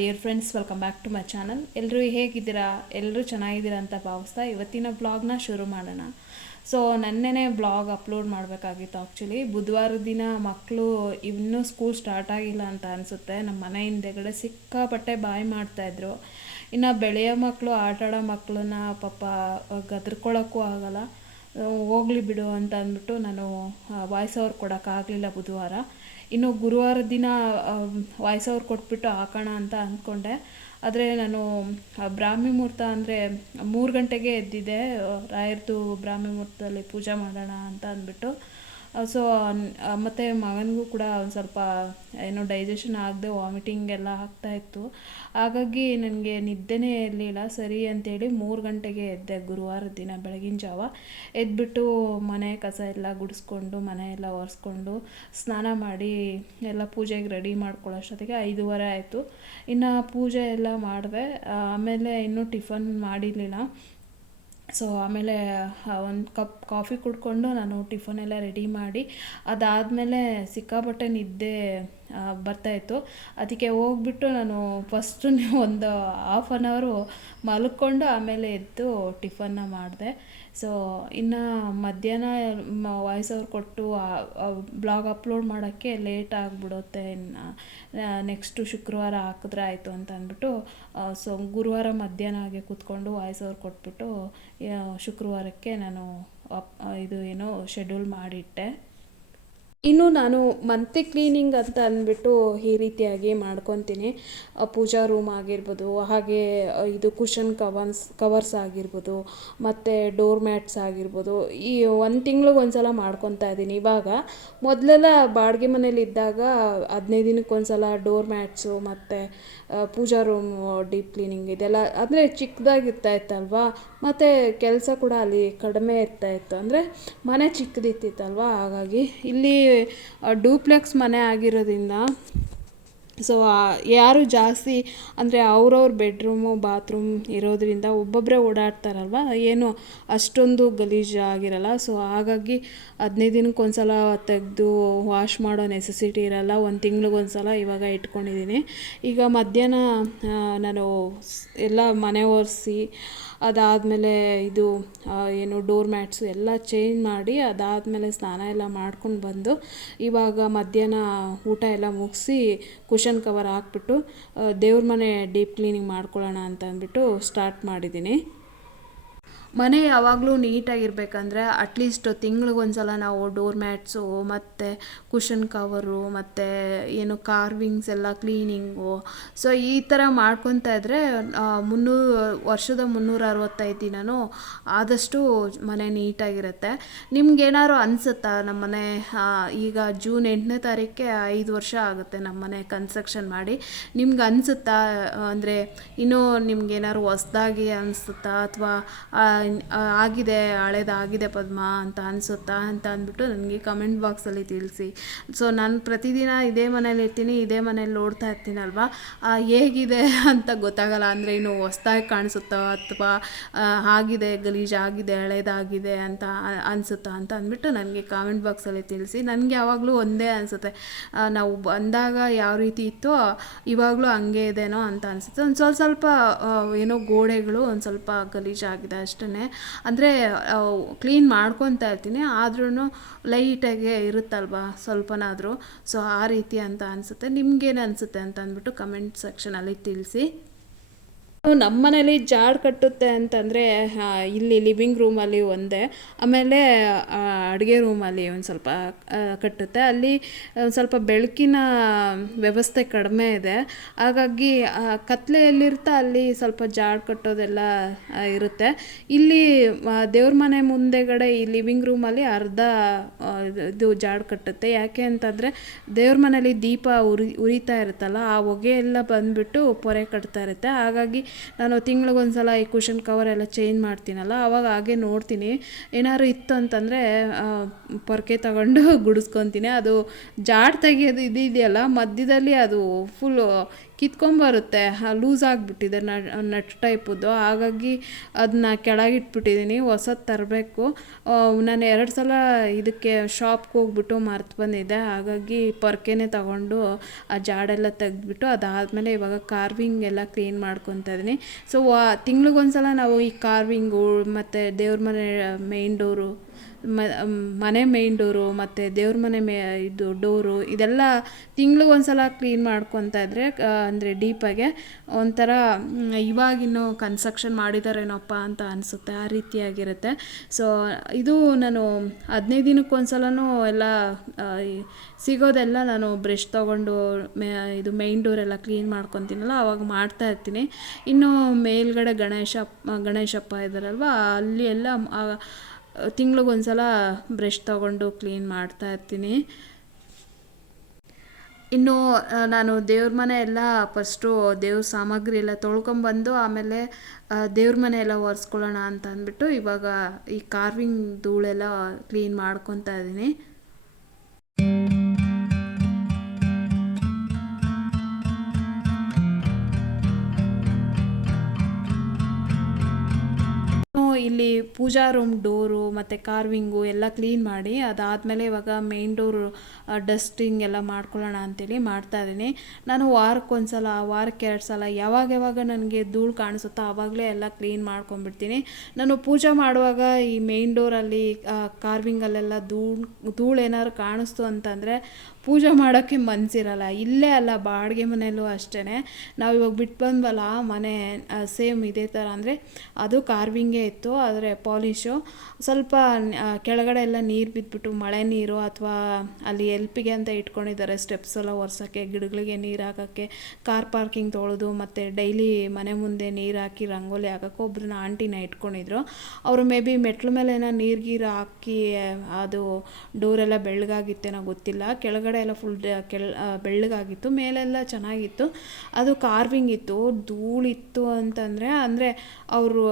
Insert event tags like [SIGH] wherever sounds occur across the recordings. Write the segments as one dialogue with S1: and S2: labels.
S1: Dear friends welcome back to my channel ಎಲ್ಲರೂ ಹೇಗಿದ್ದೀರಾ? ಎಲ್ಲರೂ ಚೆನ್ನಾಗಿದ್ದೀರಾ ಅಂತ ಭಾವಿಸ್ತಾ ಇವತ್ತಿನ ಬ್ಲಾಗ್ನ ಶುರು ಮಾಡೋಣ. ಸೊ ನನ್ನೆನೇ ಬ್ಲಾಗ್ ಅಪ್ಲೋಡ್ ಮಾಡಬೇಕಾಗಿತ್ತು ಆ್ಯಕ್ಚುಲಿ ಬುಧವಾರ ದಿನ ಮಕ್ಕಳು ಇನ್ನೂ ಸ್ಕೂಲ್ ಸ್ಟಾರ್ಟ್ ಆಗಿಲ್ಲ ಅಂತ ಅನಿಸುತ್ತೆ. ನಮ್ಮ ಮನೆ ಹಿಂದೆಗಡೆ ಸಿಕ್ಕಾಪಟ್ಟೆ ಬಾಯಿ ಮಾಡ್ತಾಯಿದ್ರು ಇನ್ನು ಬೆಳೆಯೋ ಮಕ್ಕಳು ಆಟಾಡೋ ಮಕ್ಕಳನ್ನ ಪಾಪ ಗದ್ರಕೊಳ್ಳೋಕ್ಕೂ ಆಗಲ್ಲ. ಹೋಗ್ಲಿ ಬಿಡು ಅಂತ ಅಂದ್ಬಿಟ್ಟು ನಾನು ವಾಯ್ಸ್ ಓವರ್ ಕೊಡೋಕ್ಕಾಗಲಿಲ್ಲ ಬುಧವಾರ. ಇನ್ನು ಗುರುವಾರ ದಿನ ವಾಯ್ಸ್ ಕೊಟ್ಬಿಟ್ಟು ಹಾಕೋಣ ಅಂತ ಅಂದ್ಕೊಂಡೆ. ಆದರೆ ನಾನು ಬ್ರಾಹ್ಮಿ ಮುಹೂರ್ತ ಅಂದರೆ ಮೂರು ಗಂಟೆಗೆ ಎದ್ದಿದ್ದೆ. ರಾಯರ್ದು ಬ್ರಾಹ್ಮಿ ಮುಹೂರ್ತದಲ್ಲಿ ಪೂಜೆ ಮಾಡೋಣ ಅಂತ ಅಂದ್ಬಿಟ್ಟು ಸೊ ಮತ್ತು ಮಗನಿಗೂ ಕೂಡ ಒಂದು ಸ್ವಲ್ಪ, ಏನೋ ಡೈಜೆಷನ್ ಆಗದೆ ವಾಮಿಟಿಂಗ್ ಎಲ್ಲ ಆಗ್ತಾಯಿತ್ತು ಹಾಗಾಗಿ ನನಗೆ ನಿದ್ದೆನೇ ಇರಲಿಲ್ಲ. ಸರಿ ಅಂತೇಳಿ ಮೂರು ಗಂಟೆಗೆ ಎದ್ದೆ ಗುರುವಾರ ದಿನ ಬೆಳಗಿನ ಜಾವ. ಎದ್ಬಿಟ್ಟು ಮನೆ ಕಸ ಎಲ್ಲ ಗುಡಿಸ್ಕೊಂಡು, ಮನೆ ಎಲ್ಲ ಒರೆಸ್ಕೊಂಡು ಸ್ನಾನ ಮಾಡಿ ಎಲ್ಲ ಪೂಜೆಗೆ ರೆಡಿ ಮಾಡ್ಕೊಳ್ಳೋಷ್ಟೊತ್ತಿಗೆ ಐದೂವರೆ ಆಯಿತು. ಇನ್ನು ಪೂಜೆ ಎಲ್ಲ ಮಾಡಿದೆ ಆಮೇಲೆ ಇನ್ನೂ ಟಿಫನ್ ಮಾಡಿರಲಿಲ್ಲ. ಸೊ ಆಮೇಲೆ ಒಂದು ಕಪ್ ಕಾಫಿ ಕುಡ್ಕೊಂಡು ನಾನು ಟಿಫನೆಲ್ಲ ರೆಡಿ ಮಾಡಿ, ಅದಾದಮೇಲೆ ಸಿಕ್ಕಾಪಟ್ಟೆ ನಿದ್ದೆ ಬರ್ತಾಯಿತ್ತು ಅದಕ್ಕೆ ಹೋಗ್ಬಿಟ್ಟು ನಾನು ಫಸ್ಟು [LAUGHS] ಒಂದು ಹಾಫ್ ಆನ್ ಅವರು ಮಲ್ಕೊಂಡು ಆಮೇಲೆ ಎದ್ದು ಟಿಫನ್ನ ಮಾಡಿದೆ. ಸೊ ಇನ್ನು ಮಧ್ಯಾಹ್ನ ವಾಯ್ಸ್ ಓವರ್ ಕೊಟ್ಟು ಬ್ಲಾಗ್ ಅಪ್ಲೋಡ್ ಮಾಡೋಕ್ಕೆ ಲೇಟ್ ಆಗಿಬಿಡುತ್ತೆ. ಇನ್ನು ನೆಕ್ಸ್ಟು ಶುಕ್ರವಾರ ಹಾಕಿದ್ರೆ ಆಯಿತು ಅಂತ ಅಂದ್ಬಿಟ್ಟು ಸೊ ಗುರುವಾರ ಮಧ್ಯಾಹ್ನ ಹಾಗೆ ಕೂತ್ಕೊಂಡು ವಾಯ್ಸ್ ಓವರ್ ಕೊಟ್ಬಿಟ್ಟು ಶುಕ್ರವಾರಕ್ಕೆ ನಾನು ಇದು ಏನೋ ಶೆಡ್ಯೂಲ್ ಮಾಡಿಟ್ಟೆ. ಇನ್ನು ನಾನು ಮಂತ್ಲಿ ಕ್ಲೀನಿಂಗ್ ಅಂತ ಅಂದ್ಬಿಟ್ಟು ಈ ರೀತಿಯಾಗಿ ಮಾಡ್ಕೊತೀನಿ. ಪೂಜಾ ರೂಮ್ ಆಗಿರ್ಬೋದು, ಹಾಗೆ ಇದು ಕುಷನ್ ಕವನ್ಸ್ ಕವರ್ಸ್ ಆಗಿರ್ಬೋದು, ಮತ್ತು ಡೋರ್ ಮ್ಯಾಟ್ಸ್ ಆಗಿರ್ಬೋದು. ಈ ಒಂದು ತಿಂಗ್ಳಿಗೆ ಒಂದು ಸಲ ಮಾಡ್ಕೊತಾ ಇದ್ದೀನಿ ಇವಾಗ ಮೊದಲೆಲ್ಲ ಬಾಡಿಗೆ ಮನೇಲಿ ಇದ್ದಾಗ ಹದಿನೈದು ದಿನಕ್ಕೆ ಒಂದು ಸಲ ಡೋರ್ ಮ್ಯಾಟ್ಸು ಮತ್ತು ಪೂಜಾ ರೂಮ್ ಡೀಪ್ ಕ್ಲೀನಿಂಗ್ ಇದೆಲ್ಲ, ಅಂದರೆ ಚಿಕ್ಕದಾಗಿರ್ತಾ ಇತ್ತಲ್ವಾ? ಮತ್ತು ಕೆಲಸ ಕೂಡ ಅಲ್ಲಿ ಕಡಿಮೆ ಇರ್ತಾ ಇತ್ತು. ಅಂದರೆ ಮನೆ ಚಿಕ್ಕದಿತ್ತಿತ್ತಲ್ವ ಹಾಗಾಗಿ ಇಲ್ಲಿ ಡೂಪ್ಲೆಕ್ಸ್ ಮನೆ ಆಗಿರೋದ್ರಿಂದ ಸೊ ಯಾರು ಜಾಸ್ತಿ ಅಂದರೆ ಅವ್ರವ್ರ ಬೆಡ್ರೂಮು ಬಾತ್ರೂಮ್ ಇರೋದರಿಂದ ಒಬ್ಬೊಬ್ಬರೇ ಓಡಾಡ್ತಾರಲ್ವ, ಏನು ಅಷ್ಟೊಂದು ಗಲೀಜು ಆಗಿರಲ್ಲ ಸೊ ಹಾಗಾಗಿ ಹದಿನೈದು ದಿನಕ್ಕೆ ಒಂದು ಸಲ ತೆಗೆದು ವಾಶ್ ಮಾಡೋ ನೆಸೆಸಿಟಿ ಇರಲ್ಲ, ಒಂದು ತಿಂಗ್ಳಿಗೆ ಒಂದು ಸಲ ಇವಾಗ ಇಟ್ಕೊಂಡಿದ್ದೀನಿ. ಈಗ ಮಧ್ಯಾಹ್ನ ನಾನು ಎಲ್ಲ ಮನೆ ಒರೆಸಿ ಅದಾದಮೇಲೆ ಇದು ಏನು ಡೋರ್ ಮ್ಯಾಟ್ಸು ಎಲ್ಲ ಚೇಂಜ್ ಮಾಡಿ ಅದಾದಮೇಲೆ ಸ್ನಾನ ಎಲ್ಲ ಮಾಡ್ಕೊಂಡು ಬಂದು ಇವಾಗ ಮಧ್ಯಾಹ್ನ ಊಟ ಎಲ್ಲ ಮುಗಿಸಿ ಕುಷನ್ ಕವರ್ ಹಾಕ್ಬಿಟ್ಟು ದೇವ್ರ ಮನೆ ಡೀಪ್ ಕ್ಲೀನಿಂಗ್ ಮಾಡ್ಕೊಳ್ಳೋಣ ಅಂತ ಅಂದ್ಬಿಟ್ಟು ಸ್ಟಾರ್ಟ್ ಮಾಡಿದ್ದೀನಿ. ಮನೆ ಯಾವಾಗಲೂ ನೀಟಾಗಿರ್ಬೇಕಂದ್ರೆ ಅಟ್ಲೀಸ್ಟ್ ತಿಂಗ್ಳಿಗೊಂದು ಸಲ ನಾವು ಡೋರ್ ಮ್ಯಾಟ್ಸು ಮತ್ತು ಕುಷನ್ ಕವರು ಮತ್ತು ಏನು ಕಾರ್ವಿಂಗ್ಸ್ ಎಲ್ಲ ಕ್ಲೀನಿಂಗು ಸೊ ಈ ಥರ ಮಾಡ್ಕೊತಾ ಇದ್ದರೆ ಮುನ್ನೂರು ವರ್ಷದ ಮುನ್ನೂರ ಅರವತ್ತೈದು ದಿನವೂ ಆದಷ್ಟು ಮನೆ ನೀಟಾಗಿರುತ್ತೆ. ನಿಮ್ಗೇನಾದ್ರು ಅನಿಸುತ್ತಾ ನಮ್ಮ ಮನೆ ಈಗ ಜೂನ್ ಎಂಟನೇ ತಾರೀಕೆ ಐದು ವರ್ಷ ಆಗುತ್ತೆ ನಮ್ಮ ಮನೆ ಕನ್ಸ್ಟ್ರಕ್ಷನ್ ಮಾಡಿ. ನಿಮ್ಗೆ ಅನಿಸುತ್ತಾ, ಅಂದರೆ ಇನ್ನೂ ನಿಮ್ಗೇನಾದ್ರು ಹೊಸ್ದಾಗಿ ಅನಿಸುತ್ತಾ, ಅಥವಾ ಆಗಿದೆ ಹಳೇದಾಗಿದೆ ಪದ್ಮ ಅಂತ ಅನಿಸುತ್ತಾ ಅಂತ ಅಂದ್ಬಿಟ್ಟು ನನಗೆ ಕಮೆಂಟ್ ಬಾಕ್ಸಲ್ಲಿ ತಿಳಿಸಿ. ಸೊ ನಾನು ಪ್ರತಿದಿನ ಇದೇ ಮನೇಲಿ ಇರ್ತೀನಿ, ಇದೇ ಮನೇಲಿ ನೋಡ್ತಾ ಇರ್ತೀನಲ್ವ? ಹೇಗಿದೆ ಅಂತ ಗೊತ್ತಾಗಲ್ಲ. ಅಂದರೆ ಇನ್ನು ಹೊಸ್ದಾಗಿ ಕಾಣಿಸುತ್ತೋ ಅಥವಾ ಆಗಿದೆ ಗಲೀಜಾಗಿದೆ ಹಳೇದಾಗಿದೆ ಅಂತ ಅನಿಸುತ್ತಾ ಅಂತ ಅಂದ್ಬಿಟ್ಟು ನನಗೆ ಕಾಮೆಂಟ್ ಬಾಕ್ಸಲ್ಲಿ ತಿಳಿಸಿ. ನನಗೆ ಯಾವಾಗಲೂ ಒಂದೇ ಅನಿಸುತ್ತೆ. ನಾವು ಬಂದಾಗ ಯಾವ ರೀತಿ ಇತ್ತೋ, ಇವಾಗಲೂ ಹಂಗೆ ಇದೇನೋ ಅಂತ ಅನಿಸುತ್ತೆ. ಒಂದು ಸ್ವಲ್ಪ ಸ್ವಲ್ಪ ಏನೋ ಗೋಡೆಗಳು, ಒಂದು ಸ್ವಲ್ಪ ಗಲೀಜಾಗಿದೆ ಅಷ್ಟೇ ಅಂದರೆ ಕ್ಲೀನ್ ಮಾಡ್ಕೊತಾ ಇರ್ತೀನಿ ಆದ್ರೂ ಲೈಟಾಗೆ ಇರುತ್ತಲ್ವ ಸ್ವಲ್ಪನಾದರೂ. ಸೊ ಆ ರೀತಿ ಅಂತ ಅನಿಸುತ್ತೆ. ನಿಮ್ಗೇನು ಅನಿಸುತ್ತೆ ಅಂತ ಅಂದ್ಬಿಟ್ಟು ಕಮೆಂಟ್ ಸೆಕ್ಷನಲ್ಲಿ ತಿಳಿಸಿ. ನಮ್ಮ ಮನೇಲಿ ಜಾಡ್ ಕಟ್ಟುತ್ತೆ ಅಂತಂದರೆ ಇಲ್ಲಿ ಲಿವಿಂಗ್ ರೂಮಲ್ಲಿ ಒಂದೇ. ಆಮೇಲೆ ಅಡುಗೆ ರೂಮಲ್ಲಿ ಒಂದು ಸ್ವಲ್ಪ ಕಟ್ಟುತ್ತೆ. ಅಲ್ಲಿ ಸ್ವಲ್ಪ ಬೆಳಕಿನ ವ್ಯವಸ್ಥೆ ಕಡಿಮೆ ಇದೆ. ಹಾಗಾಗಿ ಕತ್ಲೆಯಲ್ಲಿರ್ತಾ ಅಲ್ಲಿ ಸ್ವಲ್ಪ ಜಾಡ್ ಕಟ್ಟೋದೆಲ್ಲ ಇರುತ್ತೆ. ಇಲ್ಲಿ ದೇವ್ರ ಮನೆ ಮುಂದೆಗಡೆ ಈ ಲಿವಿಂಗ್ ರೂಮಲ್ಲಿ ಅರ್ಧ ಇದು ಜಾಡ್ ಕಟ್ಟುತ್ತೆ. ಯಾಕೆ ಅಂತಂದರೆ, ದೇವ್ರ ಮನೇಲಿ ದೀಪ ಉರಿ, ಉರಿತಾ ಇರುತ್ತಲ್ಲ, ಆ ಹೊಗೆ ಎಲ್ಲ ಬಂದುಬಿಟ್ಟು ಪೊರೆ ಕಟ್ತಾ ಇರುತ್ತೆ. ಹಾಗಾಗಿ ನಾನು ತಿಂಗ್ಳಿಗೊಂದು ಸಲ ಈ ಕುಷನ್ ಕವರ್ ಎಲ್ಲ ಚೇಂಜ್ ಮಾಡ್ತೀನಲ್ಲ ಆವಾಗ ಹಾಗೆ ನೋಡ್ತೀನಿ. ಏನಾದ್ರು ಇತ್ತು ಅಂತಂದರೆ ಪೊರ್ಕೆ ತಗೊಂಡು [LAUGHS] ಗುಡಿಸ್ಕೊತೀನಿ. ಅದು ಜಾಡ್ ತೆಗಿಯೋದು ಇದೆಯಲ್ಲ, ಮಧ್ಯದಲ್ಲಿ ಅದು ಫುಲ್ಲು ಕಿತ್ಕೊಂಬರುತ್ತೆ. ಲೂಸ್ ಆಗಿಬಿಟ್ಟಿದೆ ನಟ್ ಟೈಪದ್ದು ಹಾಗಾಗಿ ಅದನ್ನ ಕೆಳಗಿಟ್ಬಿಟ್ಟಿದ್ದೀನಿ ಹೊಸದು ತರಬೇಕು. ನಾನು ಎರಡು ಸಲ ಇದಕ್ಕೆ ಶಾಪ್ಗೆ ಹೋಗ್ಬಿಟ್ಟು ಮರ್ತು ಬಂದಿದ್ದೆ. ಹಾಗಾಗಿ ಪೊರ್ಕೆನೇ ತಗೊಂಡು ಆ ಜಾಡೆಲ್ಲ ತೆಗೆದ್ಬಿಟ್ಟು ಅದಾದಮೇಲೆ ಇವಾಗ ಕಾರ್ವಿಂಗ್ ಎಲ್ಲ ಕ್ಲೀನ್ ಮಾಡ್ಕೊತಾ ಇದ್ದೀನಿ ಸೊ ತಿಂಗ್ಳಿಗೊಂದ್ಸಲ ನಾವು ಈ ಕಾರ್ವಿಂಗು ಮತ್ತು ದೇವ್ರ ಮನೆ ಮೇಯ್ನ್ ಡೋರು ಮನೆ ಮೇಯ್ನ್ ಡೋರು ಮತ್ತು ದೇವ್ರ ಮನೆ ಮೇ, ಇದು ಡೋರು ಇದೆಲ್ಲ ತಿಂಗ್ಳಿಗೆ ಸಲ ಕ್ಲೀನ್ ಮಾಡ್ಕೊತಾ ಇದ್ದರೆ ಅಂದರೆ ಡೀಪಾಗೆ ಒಂಥರ ಇವಾಗಿನ್ನೂ ಕನ್ಸ್ಟ್ರಕ್ಷನ್ ಮಾಡಿದಾರೇನೋಪ್ಪ ಅಂತ ಅನಿಸುತ್ತೆ, ಆ ರೀತಿಯಾಗಿರುತ್ತೆ. ಸೊ ಇದು ನಾನು ಹದಿನೈದು ದಿನಕ್ಕೊಂದ್ಸಲನೂ ಎಲ್ಲ ಸಿಗೋದೆಲ್ಲ ನಾನು ಬ್ರಷ್ ತೊಗೊಂಡು, ಮೇ, ಇದು ಮೈನ್ ಡೋರೆಲ್ಲ ಕ್ಲೀನ್ ಮಾಡ್ಕೊತೀನಲ್ಲ, ಅವಾಗ ಮಾಡ್ತಾ ಇರ್ತೀನಿ. ಇನ್ನು ಮೇಲ್ಗಡೆ ಗಣೇಶ, ಗಣೇಶಪ್ಪ ಇದ್ದಾರಲ್ವ, ಅಲ್ಲಿ ಎಲ್ಲ ತಿಂಗ್ಳಿಗೊಂದ್ಸಲ ಬ್ರಷ್ ತಗೊಂಡು ಕ್ಲೀನ್ ಮಾಡ್ತಾ ಇರ್ತೀನಿ. ಇನ್ನು ನಾನು ದೇವ್ರ ಮನೆ ಎಲ್ಲ ಫಸ್ಟು ದೇವ್ರ ಸಾಮಗ್ರಿ ಎಲ್ಲ ತೊಳ್ಕೊಂಬಂದು ಆಮೇಲೆ ದೇವ್ರ ಮನೆ ಎಲ್ಲ ಒರೆಸ್ಕೊಳ್ಳೋಣ ಅಂತ ಅಂದ್ಬಿಟ್ಟು ಇವಾಗ ಈ ಕಾರ್ವಿಂಗ್ ಧೂಳೆಲ್ಲ ಕ್ಲೀನ್ ಮಾಡ್ಕೊತಾ ಇದ್ದೀನಿ. ಇಲ್ಲಿ ಪೂಜಾ ರೂಮ್ ಡೋರು ಮತ್ತು ಕಾರ್ವಿಂಗು ಎಲ್ಲ ಕ್ಲೀನ್ ಮಾಡಿ, ಅದಾದಮೇಲೆ ಇವಾಗ ಮೇನ್ ಡೋರು ಡಸ್ಟಿಂಗ್ ಎಲ್ಲ ಮಾಡ್ಕೊಳ್ಳೋಣ ಅಂತೇಳಿ ಮಾಡ್ತಾ ಇದ್ದೀನಿ. ನಾನು ವಾರಕ್ಕೊಂದ್ಸಲ ವಾರಕ್ಕೆ ಎರಡು ಸಲ, ಯಾವಾಗ ಯಾವಾಗ ನನಗೆ ಧೂಳು ಕಾಣಿಸುತ್ತೋ ಆವಾಗಲೇ ಎಲ್ಲ ಕ್ಲೀನ್ ಮಾಡ್ಕೊಂಡ್ಬಿಡ್ತೀನಿ. ನಾನು ಪೂಜೆ ಮಾಡುವಾಗ ಈ ಮೇನ್ ಡೋರಲ್ಲಿ ಕಾರ್ವಿಂಗಲ್ಲೆಲ್ಲ ಧೂಳು ಧೂಳು ಏನಾದ್ರು ಕಾಣಿಸ್ತು ಅಂತಂದರೆ ಪೂಜೆ ಮಾಡೋಕ್ಕೆ ಮನಸ್ಸಿರಲ್ಲ ಇಲ್ಲೇ ಅಲ್ಲ, ಬಾಡಿಗೆ ಮನೆಯಲ್ಲೂ ಅಷ್ಟೇ ನಾವು ಇವಾಗ ಬಿಟ್ಟು ಬಂದ್ವಲ್ಲ, ಮನೆ ಸೇಮ್ ಇದೇ ಥರ ಅಂದರೆ ಅದು ಕಾರ್ವಿಂಗೇ ಇತ್ತು, ಆದರೆ ಪಾಲಿಶು. ಸ್ವಲ್ಪ ಕೆಳಗಡೆ ಎಲ್ಲ ನೀರು ಬಿದ್ದುಬಿಟ್ಟು ಮಳೆ ನೀರು ಅಥವಾ ಅಲ್ಲಿ ಎಲ್ಪಿಗೆ ಅಂತ ಇಟ್ಕೊಂಡಿದ್ದಾರೆ ಸ್ಟೆಪ್ಸ್ ಎಲ್ಲ ಒರೆಸೋಕ್ಕೆ, ಗಿಡಗಳಿಗೆ ನೀರು ಹಾಕೋಕ್ಕೆ. ಕಾರ್ ಪಾರ್ಕಿಂಗ್ ತೊಳೆದು ಮತ್ತು ಡೈಲಿ ಮನೆ ಮುಂದೆ ನೀರು ಹಾಕಿ ರಂಗೋಲಿ ಹಾಕೋಕ್ಕೆ ಒಬ್ಬರನ್ನ ಆಂಟಿನ ಇಟ್ಕೊಂಡಿದ್ರು. ಅವರು ಮೇ ಬಿ ಮೆಟ್ಲು ಮೇಲೆ ಏನೋ ನೀರು ಗೀರು ಹಾಕಿ ಅದು ಡೋರೆಲ್ಲ ಬೆಳ್ಳಗಾಗಿತ್ತೇನೋ ಗೊತ್ತಿಲ್ಲ. ಕೆಳಗಡೆ ಎಲ್ಲ ಫುಲ್ ಕೆಳ ಬೆಳ್ಳಗಾಗಿತ್ತು, ಮೇಲೆಲ್ಲ ಚೆನ್ನಾಗಿತ್ತು. ಅದು ಕಾರ್ವಿಂಗ್ ಇತ್ತು, ಧೂಳಿತ್ತು ಅಂತಂದರೆ, ಅಂದರೆ ಅವರು,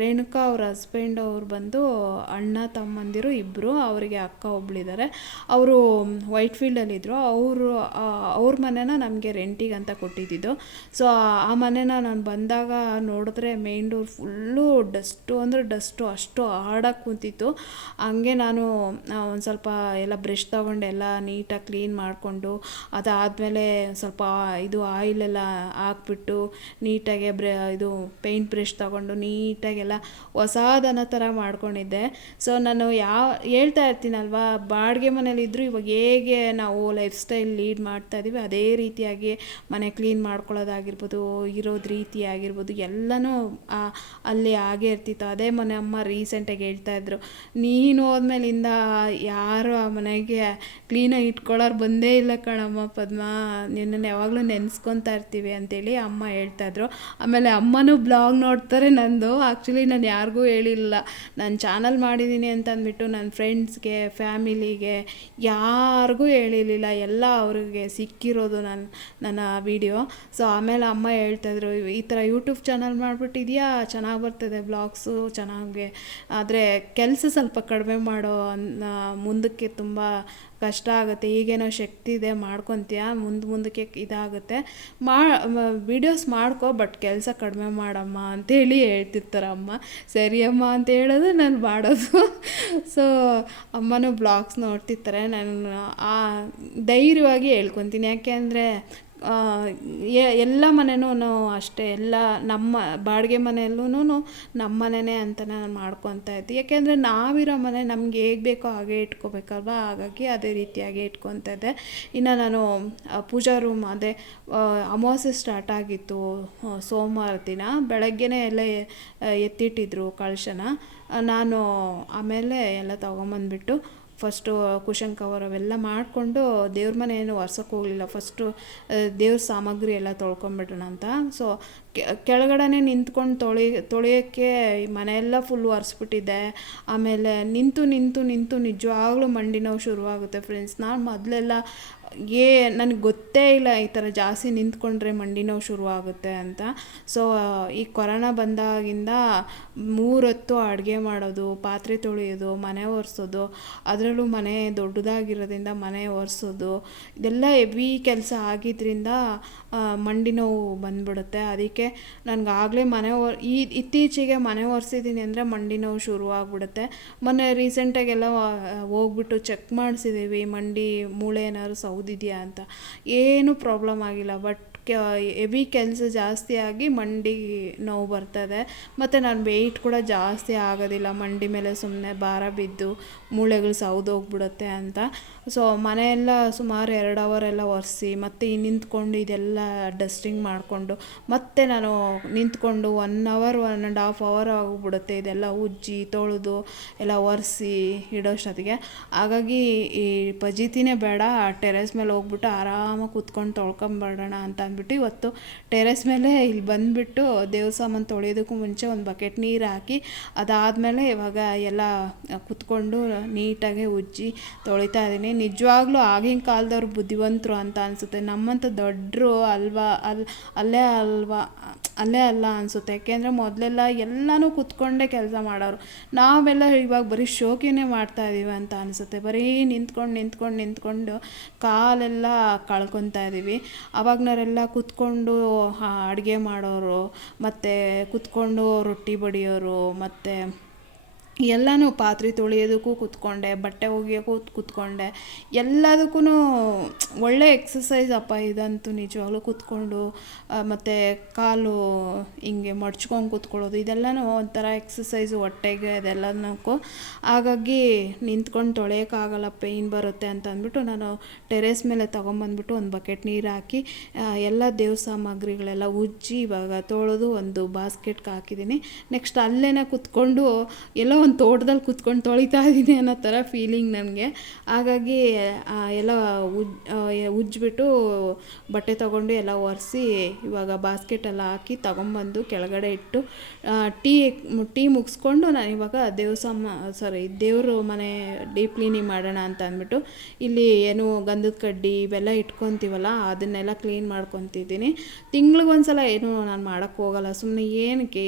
S1: ರೇಣುಕಾ ಅವ್ರ ಹಸ್ಬೆಂಡ್ ಅವ್ರು ಬಂದು ಅಣ್ಣ ತಮ್ಮಂದಿರು ಇಬ್ಬರು ಅವರಿಗೆ ಅಕ್ಕ ಒಬ್ಳಿದ್ದಾರೆ ಅವರು ವೈಟ್ ಫೀಲ್ಡಲ್ಲಿದ್ದರು ಅವರು ಅವ್ರ ಮನೆನ ನಮಗೆ ರೆಂಟಿಗೆ ಅಂತ ಕೊಟ್ಟಿದ್ದಿದ್ದು. ಸೊ ಆ ಮನೆನ ನಾನು ಬಂದಾಗ ನೋಡಿದ್ರೆ ಮೇನ್ ಡೋರ್ ಫುಲ್ಲು ಡಸ್ಟು ಅಂದರೆ ಡಸ್ಟು ಅಷ್ಟು ಹಾಡಾಗಿ ಕೂತಿತ್ತು. ಹಂಗೆ ನಾನು ಒಂದು ಸ್ವಲ್ಪ ಎಲ್ಲ ಬ್ರಷ್ ತೊಗೊಂಡು ಎಲ್ಲ ನೀಟಾಗಿ ಕ್ಲೀನ್ ಮಾಡಿಕೊಂಡು ಅದಾದಮೇಲೆ ಸ್ವಲ್ಪ ಇದು ಆಯಿಲೆಲ್ಲ ಹಾಕ್ಬಿಟ್ಟು ನೀಟಾಗೆ ಬ್ರ, ಇದು ಪೇಂಟ್ ಬ್ರಷ್ ತೊಗೊಂಡು ನೀಟಾಗೆಲ್ಲ ಹೊಸದನ್ನ ಥರ ಮಾಡ್ಕೊಂಡಿದ್ದೆ. ಸೊ ನಾನು ಯಾವ ಹೇಳ್ತಾ ಇರ್ತೀನಲ್ವಾ, ಬಾಡಿಗೆ ಮನೇಲಿದ್ದರೂ ಇವಾಗ ಹೇಗೆ ನಾವು ಲೈಫ್ ಸ್ಟೈಲ್ ಲೀಡ್ ಮಾಡ್ತಾ ಇದ್ದೀವಿ ಅದೇ ರೀತಿಯಾಗಿ ಮನೆ ಕ್ಲೀನ್ ಮಾಡ್ಕೊಳ್ಳೋದಾಗಿರ್ಬೋದು, ಇರೋದು ರೀತಿ ಆಗಿರ್ಬೋದು ಎಲ್ಲನೂ ಅಲ್ಲಿ ಆಗೇ ಇರ್ತಿತ್ತು. ಅದೇ ಮನೆ ಅಮ್ಮ ರೀಸೆಂಟಾಗಿ ಹೇಳ್ತಾ ಇದ್ರು, ನೀನು ಹೋದ್ಮೇಲಿಂದ ಯಾರು ಆ ಮನೆಗೆ ಕ್ಲೀನಾಗಿ ಇಟ್ಕೊಳ್ಳೋರು ಬಂದೇ ಇಲ್ಲ ಕಣಮ್ಮ ಪದ್ಮ. ನಿನ್ನನ್ನು ಯಾವಾಗಲೂ ನೆನೆಸ್ಕೊತಾ ಇರ್ತೀವಿ ಅಂತೇಳಿ ಅಮ್ಮ ಹೇಳ್ತಾಯಿದ್ರು ಆಮೇಲೆ ಅಮ್ಮನೂ ಬ್ಲಾಗ್ ನೋಡ್ತಾರೆ ನಂದು. ಆ್ಯಕ್ಚುಲಿ ನಾನು ಯಾರಿಗೂ ಹೇಳಿಲ್ಲ. ನಾನು ಚಾನಲ್ ಮಾಡಿದ್ದೀನಿ ಅಂತ ಅಂದ್ಬಿಟ್ಟು ನನ್ನ ಫ್ರೆಂಡ್ಸ್ಗೆ ಫ್ಯಾಮಿಲಿಗೆ ಯಾರಿಗೂ ಹೇಳಿರಲಿಲ್ಲ. ಎಲ್ಲ ಅವ್ರಿಗೆ ಸಿಕ್ಕಿರೋದು ನನ್ನ ನನ್ನ ವಿಡಿಯೋ ಸೊ ಆಮೇಲೆ ಅಮ್ಮ ಹೇಳ್ತಾಯಿದ್ರು ಈ ಥರ ಯೂಟ್ಯೂಬ್ ಚಾನಲ್ ಮಾಡಿಬಿಟ್ಟಿದ್ಯಾ ಚೆನ್ನಾಗಿ ಬರ್ತದೆ ಬ್ಲಾಗ್ಸು, ಚೆನ್ನಾಗಿ. ಆದರೆ ಕೆಲಸ ಸ್ವಲ್ಪ ಕಡಿಮೆ ಮಾಡೋ ಮುಂದಕ್ಕೆ ತುಂಬ ಕಷ್ಟ ಆಗುತ್ತೆ, ಈಗೇನೋ ಶಕ್ತಿ ಇದೆ ಮಾಡ್ಕೊತೀಯ, ಮುಂದೆ ಮುಂದಕ್ಕೆ ಇದಾಗುತ್ತೆ. ಮಾ ವಿಡಿಯೋಸ್ ಮಾಡ್ಕೋ ಬಟ್ ಕೆಲಸ ಕಡಿಮೆ ಮಾಡಮ್ಮ ಅಂತೇಳಿ ಹೇಳ್ತಿರ್ತಾರೆ ಅಮ್ಮ ಸರಿ ಅಮ್ಮ ಅಂತ ಹೇಳೋದು ನಾನು ಮಾಡೋದು. [LAUGHS] ಸೊ ಅಮ್ಮನೂ ಬ್ಲಾಗ್ಸ್ ನೋಡ್ತಿರ್ತಾರೆ. ನಾನು, ಆ, ಧೈರ್ಯವಾಗಿ ಹೇಳ್ಕೊತೀನಿ. ಯಾಕೆ ಎಲ್ಲ ಮನೆನೂ ಅಷ್ಟೇ, ಎಲ್ಲ ನಮ್ಮ ಬಾಡಿಗೆ ಮನೆಯಲ್ಲೂ ನಮ್ಮ ಮನೆಯೇ ಅಂತ ನಾನು ಮಾಡ್ಕೊತಾ ಇದ್ದೆ. ಯಾಕೆಂದರೆ ನಾವಿರೋ ಮನೆ ನಮ್ಗೆ ಹೇಗೆ ಬೇಕೋ ಹಾಗೆ ಇಟ್ಕೋಬೇಕಲ್ವ? ಹಾಗಾಗಿ ಅದೇ ರೀತಿಯಾಗಿ ಇಟ್ಕೊತಾ ಇದ್ದೆ. ಇನ್ನು ನಾನು ಪೂಜಾ ರೂಮ್ ಅದೇ ಅಮಾವಾಸ್ಯೆ ಸ್ಟಾರ್ಟ್ ಆಗಿತ್ತು ಸೋಮವಾರ ದಿನ. ಬೆಳಗ್ಗೆನೇ ಎಲ್ಲ ಎತ್ತಿಟ್ಟಿದ್ರು ಕಳಶನ. ನಾನು ಆಮೇಲೆ ಎಲ್ಲ ತೊಗೊಂಬಂದ್ಬಿಟ್ಟು ಫಸ್ಟು ಕುಷನ್ ಕವರ್ ಅವೆಲ್ಲ ಮಾಡಿಕೊಂಡು ದೇವ್ರ ಮನೆ ಏನು ಒರ್ಸೋಕೆ ಹೋಗಲಿಲ್ಲ. ಫಸ್ಟು ದೇವ್ರ ಸಾಮಗ್ರಿ ಎಲ್ಲ ತೊಳ್ಕೊಂಬಿಡೋಣ ಅಂತ. ಸೊ ಕೆಳಗಡೆ ನಿಂತ್ಕೊಂಡು ತೊಳಿ, ತೊಳೆಯೋಕ್ಕೆ ಮನೆಯೆಲ್ಲ ಫುಲ್ ಒರೆಸ್ಬಿಟ್ಟಿದೆ. ಆಮೇಲೆ ನಿಂತು ನಿಂತು ನಿಂತು ನಿಜವಾಗ್ಲೂ ಮಂಡಿ ನೋವು ಶುರುವಾಗುತ್ತೆ ಫ್ರೆಂಡ್ಸ್ ನಾನು ಮೊದಲೆಲ್ಲ ಏ, ನನಗೆ ಗೊತ್ತೇ ಇಲ್ಲ ಈ ಥರ ಜಾಸ್ತಿ ನಿಂತ್ಕೊಂಡ್ರೆ ಮಂಡಿ ನೋವು ಶುರುವಾಗುತ್ತೆ ಅಂತ. ಸೊ ಈ ಕೊರೋನಾ ಬಂದಾಗಿಂದ ಮೂರೊತ್ತು ಅಡುಗೆ ಮಾಡೋದು, ಪಾತ್ರೆ ತೊಳೆಯೋದು, ಮನೆ ಒರೆಸೋದು, ಅದರಲ್ಲೂ ಮನೆ ದೊಡ್ಡದಾಗಿರೋದ್ರಿಂದ ಮನೆ ಒರೆಸೋದು, ಇದೆಲ್ಲ ಹೆವಿ ಕೆಲಸ ಆಗಿದ್ದರಿಂದ ಮಂಡಿ ನೋವು ಬಂದ್ಬಿಡುತ್ತೆ. ಅದಕ್ಕೆ ನನಗಾಗಲೇ ಮನೆ ಈ ಇತ್ತೀಚೆಗೆ ಮನೆ ಒರೆಸಿದ್ದೀನಿ ಅಂದರೆ ಮಂಡಿ ನೋವು ಶುರುವಾಗ್ಬಿಡುತ್ತೆ ಮೊನ್ನೆ ರೀಸೆಂಟಾಗೆಲ್ಲ ಹೋಗ್ಬಿಟ್ಟು ಚೆಕ್ ಮಾಡಿಸಿದ್ದೀವಿ ಮಂಡಿ ಮೂಳೆ ಏನಾದ್ರು ಸೌದಿದೆಯಾ ಅಂತ. ಏನೂ ಪ್ರಾಬ್ಲಮ್ ಆಗಿಲ್ಲ ಬಟ್ ಎವಿ ಕೆಲಸ ಜಾಸ್ತಿ ಆಗಿ ಮಂಡಿ ನೋವು ಬರ್ತದೆ. ಮತ್ತು ನಾನು ವೆಯ್ಟ್ ಕೂಡ ಜಾಸ್ತಿ ಆಗೋದಿಲ್ಲ, ಮಂಡಿ ಮೇಲೆ ಸುಮ್ಮನೆ ಭಾರ ಬಿದ್ದು ಮೂಳೆಗಳು ಸೌದೋಗ್ಬಿಡುತ್ತೆ ಅಂತ. ಸೊ ಮನೆಯೆಲ್ಲ ಸುಮಾರು ಎರಡು ಅವರ್ ಎಲ್ಲ ಒರೆಸಿ, ಮತ್ತೆ ಈ ನಿಂತ್ಕೊಂಡು ಇದೆಲ್ಲ ಡಸ್ಟಿಂಗ್ ಮಾಡಿಕೊಂಡು, ಮತ್ತೆ ನಾನು ನಿಂತ್ಕೊಂಡು one hour one and half hour ಆಗಿಬಿಡುತ್ತೆ. ಇದೆಲ್ಲ ಉಜ್ಜಿ, ತೊಳೆದು ಎಲ್ಲ ಒರೆಸಿ ಇಡೋಷ್ಟೊತ್ತಿಗೆ. ಹಾಗಾಗಿ ಈ ಪಜೀತಿನೇ ಬೇಡ ಟೆರೆಸ್ ಮೇಲೆ ಹೋಗ್ಬಿಟ್ಟು ಆರಾಮಾಗಿ ಕೂತ್ಕೊಂಡು ತೊಳ್ಕೊಂಬರೋಣ ಅಂತ ಅಂದ್ಬಿಟ್ಟು ಇವತ್ತು ಟೆರೆಸ್ ಮೇಲೆ ಇಲ್ಲಿ ಬಂದುಬಿಟ್ಟು ದೇವ್ರ ಸಾಮಾನು ತೊಳೆಯೋದಕ್ಕೂ ಮುಂಚೆ ಒಂದು ಬಕೆಟ್ ನೀರು ಹಾಕಿ, ಅದಾದಮೇಲೆ ಇವಾಗ ಎಲ್ಲ ಕುತ್ಕೊಂಡು ನೀಟಾಗಿ ಉಜ್ಜಿ ತೊಳಿತಾ ಇದ್ದೀನಿ. ನಿಜವಾಗ್ಲೂ ಆಗಿನ ಕಾಲದವ್ರು ಬುದ್ಧಿವಂತರು ಅಂತ ಅನಿಸುತ್ತೆ. ನಮ್ಮಂಥ ದೊಡ್ಡರು ಅಲ್ವಾ ಅಲ್ಲಿ ಅಲ್ಲೇ ಅಲ್ವಾ, ಅಲ್ಲೇ ಅಲ್ಲ ಅನಿಸುತ್ತೆ. ಯಾಕೆಂದರೆ ಮೊದಲೆಲ್ಲ ಎಲ್ಲನೂ ಕುತ್ಕೊಂಡೇ ಕೆಲಸ ಮಾಡೋರು. ನಾವೆಲ್ಲ ಇವಾಗ ಬರೀ ಶೋಕಿನೇ ಮಾಡ್ತಾ ಇದ್ದೀವಿ ಅಂತ ಅನಿಸುತ್ತೆ. ಬರೀ ನಿಂತ್ಕೊಂಡು ನಿಂತ್ಕೊಂಡು ನಿಂತ್ಕೊಂಡು ಕಾಲೆಲ್ಲ ಕಳ್ಕೊತಾ ಇದ್ದೀವಿ ಅವಾಗ್ನವರೆಲ್ಲ ಕುತ್ಕೊಂಡು ಅಡುಗೆ ಮಾಡೋರು, ಮತ್ತು ಕುತ್ಕೊಂಡು ರೊಟ್ಟಿ ಬಡಿಯೋರು, ಮತ್ತು ಎಲ್ಲನೂ ಪಾತ್ರೆ ತೊಳೆಯೋದಕ್ಕೂ ಕೂತ್ಕೊಂಡೆ, ಬಟ್ಟೆ ಒಗೆಯೋಕ್ಕೂ ಕೂತ್ಕೊಂಡೆ. ಎಲ್ಲದಕ್ಕೂ ಒಳ್ಳೆ ಎಕ್ಸಸೈಸ್ ಅಪ್ಪ ಇದಂತೂ ನಿಜವಾಗ್ಲೂ ಕೂತ್ಕೊಂಡು ಮತ್ತು ಕಾಲು ಹಿಂಗೆ ಮಡ್ಚ್ಕೊಂಡು ಕೂತ್ಕೊಳ್ಳೋದು, ಇದೆಲ್ಲನೂ ಒಂಥರ ಎಕ್ಸಸೈಸು ಹೊಟ್ಟೆಗೆ ಅದೆಲ್ಲನಕ್ಕೂ. ಹಾಗಾಗಿ ನಿಂತ್ಕೊಂಡು ತೊಳೆಯೋಕ್ಕಾಗಲ್ಲ ಪೇಯ್ನ್ ಬರುತ್ತೆ ಅಂತ ಅಂದ್ಬಿಟ್ಟು ನಾನು ಟೆರೇಸ್ ಮೇಲೆ ತೊಗೊಂಬಂದ್ಬಿಟ್ಟು ಒಂದು ಬಕೆಟ್ ನೀರು ಹಾಕಿ ಎಲ್ಲ ದೇವ್ರ ಸಾಮಗ್ರಿಗಳೆಲ್ಲ ಉಜ್ಜಿ ಇವಾಗ ತೊಳೆದು ಒಂದು ಬಾಸ್ಕೆಟ್ಗೆ ಹಾಕಿದ್ದೀನಿ ನೆಕ್ಸ್ಟ್ ಅಲ್ಲೇ ಕೂತ್ಕೊಂಡು ಎಲ್ಲೋ ಒಂದು ತೋಟದಲ್ಲಿ ಕೂತ್ಕೊಂಡು ತೊಳಿತಾ ಇದ್ದೀನಿ ಅನ್ನೋ ಥರ ಫೀಲಿಂಗ್ ನನಗೆ. ಹಾಗಾಗಿ ಎಲ್ಲ ಉಜ್ ಉಜ್ಜಿಬಿಟ್ಟು ಬಟ್ಟೆ ತೊಗೊಂಡು ಎಲ್ಲ ಒರೆಸಿ ಇವಾಗ ಬಾಸ್ಕೆಟೆಲ್ಲ ಹಾಕಿ ತೊಗೊಂಬಂದು ಕೆಳಗಡೆ ಇಟ್ಟು ಟೀ ಟೀ ಮುಗಿಸ್ಕೊಂಡು ನಾನು ಇವಾಗ ದೇವಸಮ್ಮ ಸಾಮ ಸಾರಿ ದೇವರು ಮನೆ ಡೀಪ್ ಕ್ಲೀನಿಂಗ್ ಮಾಡೋಣ ಅಂತ ಅಂದ್ಬಿಟ್ಟು ಇಲ್ಲಿ ಏನು ಗಂಧದ ಕಡ್ಡಿ ಇವೆಲ್ಲ ಇಟ್ಕೊತೀವಲ್ಲ ಅದನ್ನೆಲ್ಲ ಕ್ಲೀನ್ ಮಾಡ್ಕೊತಿದ್ದೀನಿ. ತಿಂಗ್ಳಿಗೊಂದ್ಸಲ ಏನು ನಾನು ಮಾಡೋಕ್ಕೆ ಹೋಗಲ್ಲ. ಸುಮ್ಮನೆ ಏನಕ್ಕೆ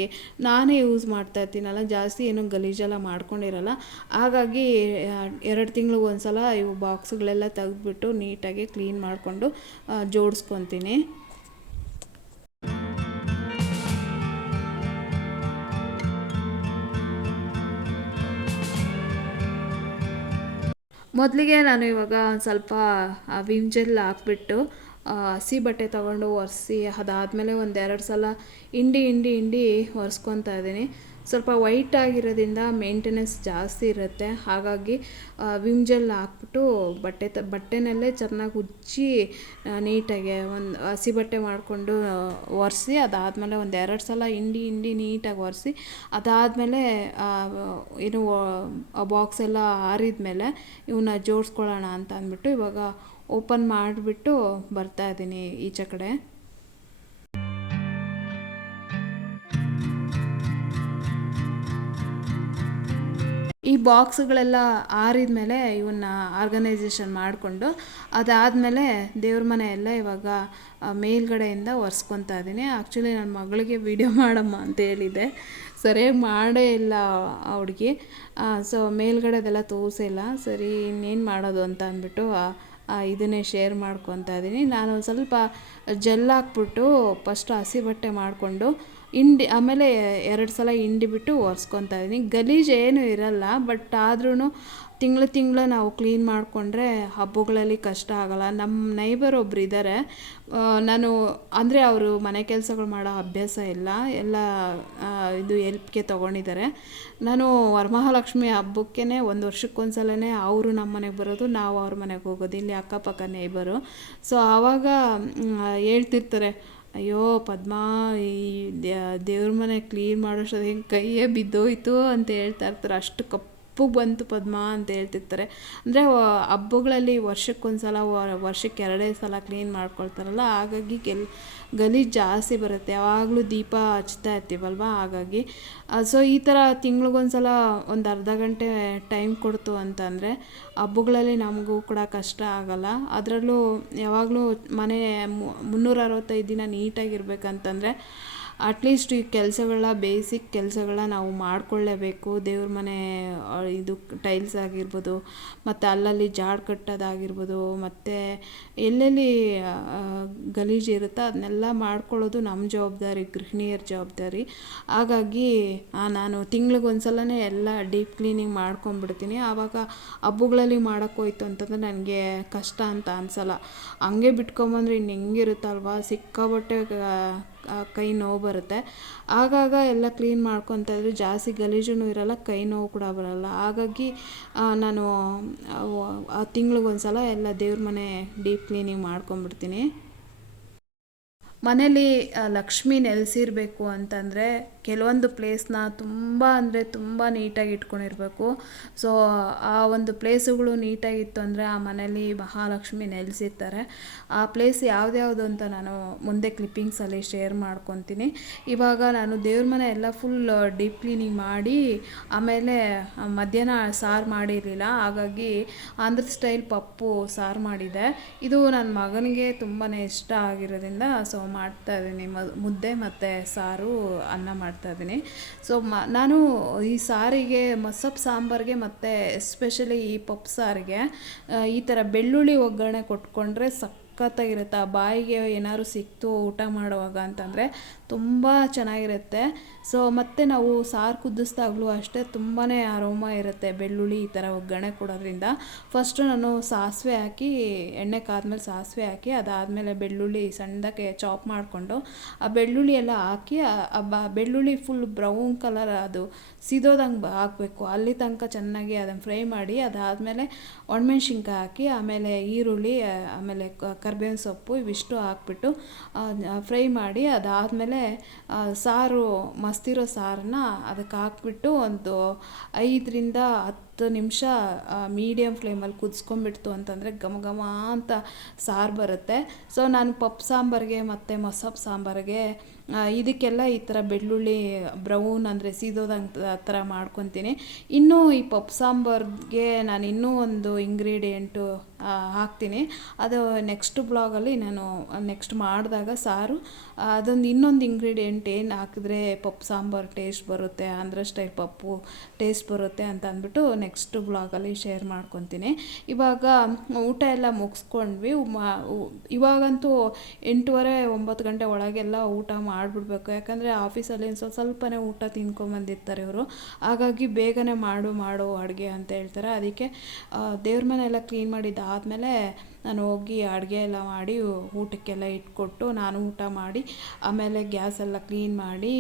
S1: ನಾನೇ ಯೂಸ್ ಮಾಡ್ತಾ ಇರ್ತೀನಲ್ಲ, ಜಾಸ್ತಿ ಏನು ಗಲೀಜೆಲ್ಲ ಮಾಡ್ಕೊಂಡಿರಲ್ಲ. ಹಾಗಾಗಿ ಎರಡು ತಿಂಗ್ಳಿಗೆ ಒಂದ್ಸಲ ಇವು ಬಾಕ್ಸ್ಗಳೆಲ್ಲ ತೆಗೆದ್ಬಿಟ್ಟು ನೀಟಾಗಿ ಕ್ಲೀನ್ ಮಾಡಿಕೊಂಡು ಜೋಡಿಸ್ಕೊತೀನಿ. ಮೊದಲಿಗೆ ನಾನು ಇವಾಗ ಒಂದು ಸ್ವಲ್ಪ ವಿಮ್ ಜೆಲ್ ಹಾಕ್ಬಿಟ್ಟು ಹಸಿ ಬಟ್ಟೆ ತೊಗೊಂಡು ಒರೆಸಿ ಅದಾದಮೇಲೆ ಒಂದೆರಡು ಸಲ ಹಿಂಡಿ ಹಿಂಡಿ ಹಿಂಡಿ ಒರೆಸ್ಕೊತಾ ಇದ್ದೀನಿ. ಸ್ವಲ್ಪ ವೈಟ್ ಆಗಿರೋದ್ರಿಂದ ಮೇಂಟೆನೆನ್ಸ್ ಜಾಸ್ತಿ ಇರುತ್ತೆ. ಹಾಗಾಗಿ ವಿಮ್ ಜೆಲ್ ಹಾಕ್ಬಿಟ್ಟು ಬಟ್ಟೆ ತ, ಬಟ್ಟೆನಲ್ಲೇ ಚೆನ್ನಾಗಿ ಉಜ್ಜಿ ನೀಟಾಗಿ ಒಂದು ಹಸಿ ಬಟ್ಟೆ ಮಾಡಿಕೊಂಡು ಒರೆಸಿ, ಅದಾದಮೇಲೆ ಒಂದು ಎರಡು ಸಲ ಹಿಂಡಿ ಹಿಂಡಿ ನೀಟಾಗಿ ಒರೆಸಿ, ಅದಾದಮೇಲೆ ಏನು ಬಾಕ್ಸ್ ಎಲ್ಲ ಆರಿದ ಮೇಲೆ ಇವನ್ನ ಜೋಡಿಸ್ಕೊಳ್ಳೋಣ ಅಂತ ಅಂದ್ಬಿಟ್ಟು ಇವಾಗ ಓಪನ್ ಮಾಡಿಬಿಟ್ಟು ಬರ್ತಾ ಇದ್ದೀನಿ ಈಚೆ ಕಡೆ. ಈ ಬಾಕ್ಸ್ಗಳೆಲ್ಲ ಆರಿದ ಮೇಲೆ ಇವನ್ನ ಆರ್ಗನೈಸೇಷನ್ ಮಾಡಿಕೊಂಡು ಅದಾದಮೇಲೆ ದೇವ್ರ ಮನೆ ಎಲ್ಲ ಇವಾಗ ಮೇಲ್ಗಡೆಯಿಂದ ಒರೆಸ್ಕೊತಾ ಇದ್ದೀನಿ ಆ್ಯಕ್ಚುಲಿ ನನ್ನ ಮಗಳಿಗೆ ವಿಡಿಯೋ ಮಾಡಮ್ಮ ಅಂತ ಹೇಳಿದೆ ಸರಿಯಾಗಿ ಮಾಡೇ ಇಲ್ಲ ಆ ಹುಡುಗಿ. ಸೊ ಮೇಲ್ಗಡೆದೆಲ್ಲ ತೋರಿಸಿಲ್ಲ. ಸರಿ, ಇನ್ನೇನು ಮಾಡೋದು ಅಂತ ಅಂದ್ಬಿಟ್ಟು ಇದನ್ನೇ ಶೇರ್ ಮಾಡ್ಕೊತಾ ಇದ್ದೀನಿ ನಾನು ಸ್ವಲ್ಪ ಜೆಲ್ ಹಾಕ್ಬಿಟ್ಟು ಫಸ್ಟು ಹಸಿ ಬಟ್ಟೆ ಮಾಡಿಕೊಂಡು ಹಿಂಡಿ, ಆಮೇಲೆ ಎರಡು ಸಲ ಹಿಂಡಿ ಬಿಟ್ಟು ಒರೆಸ್ಕೊತಾ ಇದ್ದೀನಿ. ಗಲೀಜು ಏನೂ ಇರಲ್ಲ, ಬಟ್ ಆದ್ರೂ ತಿಂಗಳು ತಿಂಗಳು ನಾವು ಕ್ಲೀನ್ ಮಾಡಿಕೊಂಡ್ರೆ ಹಬ್ಬಗಳಲ್ಲಿ ಕಷ್ಟ ಆಗಲ್ಲ. ನಮ್ಮ ನೈಬರ್ ಒಬ್ರು ಇದ್ದಾರೆ ನಾನು, ಅಂದರೆ ಅವರು ಮನೆ ಕೆಲಸಗಳು ಮಾಡೋ ಅಭ್ಯಾಸ ಇಲ್ಲ. ಎಲ್ಲ ಇದು ಎಲ್ಪ್ಗೆ ತೊಗೊಂಡಿದ್ದಾರೆ. ನಾನು ವರಮಹಾಲಕ್ಷ್ಮಿ ಹಬ್ಬಕ್ಕೇ ಒಂದು ವರ್ಷಕ್ಕೊಂದ್ಸಲನೇ ಅವರು ನಮ್ಮ ಮನೆಗೆ ಬರೋದು, ನಾವು ಅವ್ರ ಮನೆಗೆ ಹೋಗೋದು. ಇಲ್ಲಿ ಅಕ್ಕಪಕ್ಕ ನೈಬರು. ಸೊ ಆವಾಗ ಹೇಳ್ತಿರ್ತಾರೆ ಅಯ್ಯೋ ಪದ್ಮ ಈ ದೇವ್ರ ಮನೆ ಕ್ಲೀನ್ ಮಾಡೋಷ್ಟೊತ್ತಿಗೆ ಕೈಯೇ ಬಿದ್ದೋಯ್ತು ಅಂತ ಹೇಳ್ತಾ ಇರ್ತಾರೆ. ಅಷ್ಟು ಕಪ್ಪು ಕಪ್ಪಗೆ ಬಂತು ಪದ್ಮ ಅಂತ ಹೇಳ್ತಿರ್ತಾರೆ. ಅಂದರೆ ಹಬ್ಬಗಳಲ್ಲಿ ವರ್ಷಕ್ಕೊಂದು ಸಲ ವರ್ಷಕ್ಕೆ ಎರಡೇ ಸಲ ಕ್ಲೀನ್ ಮಾಡ್ಕೊಳ್ತಾರಲ್ಲ, ಹಾಗಾಗಿ ಗೆಲ್ ಗಲೀಜು ಜಾಸ್ತಿ ಬರುತ್ತೆ. ಯಾವಾಗಲೂ ದೀಪ ಹಚ್ತಾ ಇರ್ತೀವಲ್ವ? ಹಾಗಾಗಿ ಸೊ ಈ ಥರ ತಿಂಗ್ಳಿಗೊಂದು ಸಲ ಒಂದು ಅರ್ಧ ಗಂಟೆ ಟೈಮ್ ಕೊಡ್ತು ಅಂತಂದರೆ ಹಬ್ಬಗಳಲ್ಲಿ ನಮಗೂ ಕೂಡ ಕಷ್ಟ ಆಗಲ್ಲ. ಅದರಲ್ಲೂ ಯಾವಾಗಲೂ ಮನೆ ಮುನ್ನೂರ ಅರವತ್ತೈದು ದಿನ ನೀಟಾಗಿರ್ಬೇಕಂತಂದರೆ ಅಟ್ಲೀಸ್ಟ್ ಈ ಕೆಲಸಗಳ ಬೇಸಿಕ್ ಕೆಲಸಗಳ ನಾವು ಮಾಡಿಕೊಳ್ಳೇಬೇಕು. ದೇವ್ರ ಮನೆ ಇದು ಟೈಲ್ಸ್ ಆಗಿರ್ಬೋದು, ಮತ್ತು ಅಲ್ಲಲ್ಲಿ ಜಾಡ್ ಕಟ್ಟೋದಾಗಿರ್ಬೋದು, ಮತ್ತು ಎಲ್ಲೆಲ್ಲಿ ಗಲೀಜು ಇರುತ್ತೋ ಅದನ್ನೆಲ್ಲ ಮಾಡ್ಕೊಳ್ಳೋದು ನಮ್ಮ ಜವಾಬ್ದಾರಿ, ಗೃಹಿಣಿಯರ ಜವಾಬ್ದಾರಿ. ಹಾಗಾಗಿ ನಾನು ತಿಂಗ್ಳಿಗೆ ಸಲನೇ ಎಲ್ಲ ಡೀಪ್ ಕ್ಲೀನಿಂಗ್ ಮಾಡ್ಕೊಂಬಿಡ್ತೀನಿ. ಆವಾಗ ಹಬ್ಬಗಳಲ್ಲಿ ಮಾಡೋಕ್ಕೋಯ್ತು ಅಂತಂದರೆ ನನಗೆ ಕಷ್ಟ ಅಂತ ಅನಿಸಲ್ಲ. ಹಂಗೆ ಬಿಟ್ಕೊಂಬಂದ್ರೆ ಇನ್ನು ಹೆಂಗಿರುತ್ತಲ್ವ? ಸಿಕ್ಕಾಬಟ್ಟೆ ಕೈ ನೋವು ಬರುತ್ತೆ. ಆಗಾಗ ಎಲ್ಲ ಕ್ಲೀನ್ ಮಾಡ್ಕೊತ ಜಾಸ್ತಿ ಗಲೀಜು ಇರಲ್ಲ, ಕೈ ನೋವು ಕೂಡ ಬರಲ್ಲ. ಹಾಗಾಗಿ ನಾನು ತಿಂಗ್ಳಿಗೊಂದು ಸಲ ಎಲ್ಲ ದೇವ್ರ ಮನೆ ಡೀಪ್ ಕ್ಲೀನಿಂಗ್ ಮಾಡ್ಕೊಂಬಿಡ್ತೀನಿ ಮನೇಲಿ ಲಕ್ಷ್ಮಿ ನೆಲೆಸಿರ್ಬೇಕು ಅಂತಂದರೆ ಕೆಲವೊಂದು ಪ್ಲೇಸ್ನ ತುಂಬ ಅಂದರೆ ತುಂಬ ನೀಟಾಗಿ ಇಟ್ಕೊಂಡಿರಬೇಕು. ಸೊ ಆ ಒಂದು ಪ್ಲೇಸುಗಳು ನೀಟಾಗಿತ್ತು ಅಂದರೆ ಆ ಮನೇಲಿ ಮಹಾಲಕ್ಷ್ಮಿ ನೆಲೆಸಿರ್ತಾರೆ. ಆ ಪ್ಲೇಸ್ ಯಾವ್ದ್ಯಾವುದು ಅಂತ ನಾನು ಮುಂದೆ ಕ್ಲಿಪ್ಪಿಂಗ್ಸಲ್ಲಿ ಶೇರ್ ಮಾಡ್ಕೊತೀನಿ. ಇವಾಗ ನಾನು ದೇವ್ರ ಮನೆ ಎಲ್ಲ ಫುಲ್ ಡೀಪ್ ಕ್ಲೀನಿಂಗ್ ಮಾಡಿ, ಆಮೇಲೆ ಮಧ್ಯಾಹ್ನ ಸಾರು ಮಾಡಿರಲಿಲ್ಲ. ಹಾಗಾಗಿ ಆಂಧ್ರ ಸ್ಟೈಲ್ ಪಪ್ಪು ಸಾರು ಮಾಡಿದೆ. ಇದು ನನ್ನ ಮಗನಿಗೆ ತುಂಬಾ ಇಷ್ಟ ಆಗಿರೋದ್ರಿಂದ ಸೊ ಮಾಡ್ತಾ ಇದ್ದೀನಿ. ಮುದ್ದೆ ಮತ್ತು ಸಾರು ಅನ್ನ ಮಾಡ್ತಾ ಇದ್ದೀನಿ. ಸೊ ಮ, ನಾನು ಈ ಸಾರಿಗೆ ಮಸಪ್ ಸಾಂಬಾರಿಗೆ ಮತ್ತು ಎಸ್ಪೆಷಲಿ ಈ ಪಪ್ಪು ಸಾರಿಗೆ ಈ ಥರ ಬೆಳ್ಳುಳ್ಳಿ ಒಗ್ಗರಣೆ ಕೊಟ್ಕೊಂಡ್ರೆ ಸಖತ್ತಾಗಿರುತ್ತೆ. ಆ ಬಾಯಿಗೆ ಏನಾದ್ರು ಸಿಕ್ತು ಊಟ ಮಾಡುವಾಗ ಅಂತಂದರೆ ತುಂಬ ಚೆನ್ನಾಗಿರುತ್ತೆ. ಸೊ ಮತ್ತು ನಾವು ಸಾರು ಕುದಿಸ್ದಾಗಲೂ ಅಷ್ಟೇ ತುಂಬಾ ಅರೋಮ ಇರುತ್ತೆ. ಬೆಳ್ಳುಳ್ಳಿ ಈ ಥರ ಒಗ್ಗರಣೆ ಕೊಡೋದ್ರಿಂದ. ಫಸ್ಟು ನಾನು ಸಾಸಿವೆ ಹಾಕಿ, ಎಣ್ಣೆ ಕಾದ್ಮೇಲೆ ಸಾಸಿವೆ ಹಾಕಿ, ಅದಾದಮೇಲೆ ಬೆಳ್ಳುಳ್ಳಿ ಸಣ್ಣದಕ್ಕೆ ಚಾಪ್ ಮಾಡಿಕೊಂಡು, ಆ ಬೆಳ್ಳುಳ್ಳಿ ಎಲ್ಲ ಹಾಕಿ, ಆ ಬೆಳ್ಳುಳ್ಳಿ ಫುಲ್ ಬ್ರೌನ್ ಕಲರ್ ಅದು ಸಿದೋದಂಗೆ ಹಾಕಬೇಕು. ಅಲ್ಲಿ ತನಕ ಚೆನ್ನಾಗಿ ಅದನ್ನು ಫ್ರೈ ಮಾಡಿ, ಅದಾದಮೇಲೆ ಒಣಮೆಣ್ಸಿನ್ಕಾಯಿ ಹಾಕಿ, ಆಮೇಲೆ ಈರುಳ್ಳಿ, ಆಮೇಲೆ ಕರ್ಬೇವಿನ ಸೊಪ್ಪು ಇವಿಷ್ಟು ಹಾಕ್ಬಿಟ್ಟು ಫ್ರೈ ಮಾಡಿ, ಅದಾದಮೇಲೆ ಸಾರು, ಮಸ್ತಿರೋ ಸಾರನ್ನ ಅದಕ್ಕೆ ಹಾಕ್ಬಿಟ್ಟು ಒಂದು ಐದರಿಂದ ಹತ್ತು ನಿಮಿಷ ಮೀಡಿಯಮ್ ಫ್ಲೇಮಲ್ಲಿ ಕುದಿಸ್ಕೊಂಬಿಡ್ತು ಅಂತಂದರೆ ಘಮ ಘಮ ಅಂತ ಸಾರು ಬರುತ್ತೆ. ಸೊ ನಾನು ಪಪ್ಪು ಸಾಂಬಾರಿಗೆ ಮತ್ತು ಮೊಸಪ್ಪು ಸಾಂಬಾರಿಗೆ ಇದಕ್ಕೆಲ್ಲ ಈ ಥರ ಬೆಳ್ಳುಳ್ಳಿ, ಬ್ರೌನ್ ಅಂದರೆ ಸೀದೋದಂಗೆ ಆ, ಥರ ಮಾಡ್ಕೊತೀನಿ. ಇನ್ನೂ ಈ ಪಪ್ಪು ಸಾಂಬಾರ್ಗೆ ನಾನು ಇನ್ನೂ ಒಂದು ಇಂಗ್ರೀಡಿಯೆಂಟು ಹಾಕ್ತೀನಿ. ಅದು ನೆಕ್ಸ್ಟ್ ಬ್ಲಾಗಲ್ಲಿ ನಾನು ನೆಕ್ಸ್ಟ್ ಮಾಡಿದಾಗ ಸಾರು, ಅದೊಂದು ಇನ್ನೊಂದು ಇಂಗ್ರೀಡಿಯೆಂಟ್ ಏನು ಹಾಕಿದ್ರೆ ಪಪ್ಪು ಸಾಂಬಾರು ಟೇಸ್ಟ್ ಬರುತ್ತೆ ಆಂಧ್ರ ಸ್ಟೈಲ್ ಪಪ್ಪು ಟೇಸ್ಟ್ ಬರುತ್ತೆ ಅಂತ ಅಂದ್ಬಿಟ್ಟು ನೆಕ್ಸ್ಟ್ ಬ್ಲಾಗಲ್ಲಿ ಶೇರ್ ಮಾಡ್ಕೊತೀನಿ. ಇವಾಗ ಊಟ ಎಲ್ಲ ಮುಗಿಸ್ಕೊಂಡ್ವಿ. ಇವಾಗಂತೂ ಎಂಟೂವರೆ, ಒಂಬತ್ತು ಗಂಟೆ ಒಳಗೆಲ್ಲ ಊಟ ಮಾಡಿಬಿಡ್ಬೇಕು. ಯಾಕಂದರೆ ಆಫೀಸಲ್ಲಿ ಸ್ವಲ್ಪ ಸ್ವಲ್ಪನೇ ಊಟ ತಿನ್ಕೊಂಬಂದಿರ್ತಾರೆ ಇವರು. ಹಾಗಾಗಿ ಬೇಗನೆ ಮಾಡು ಮಾಡು ಅಡುಗೆ ಅಂತ ಹೇಳ್ತಾರೆ. ಅದಕ್ಕೆ ದೇವ್ರ ಮನೆ ಎಲ್ಲ ಕ್ಲೀನ್ ಮಾಡಿದ್ದಾದಮೇಲೆ ನಾನು ಹೋಗಿ ಅಡುಗೆ ಎಲ್ಲ ಮಾಡಿ ಊಟಕ್ಕೆಲ್ಲ ಇಟ್ಕೊಟ್ಟು ನಾನು ಊಟ ಮಾಡಿ, ಆಮೇಲೆ ಗ್ಯಾಸ್ ಎಲ್ಲ ಕ್ಲೀನ್ ಮಾಡಿ,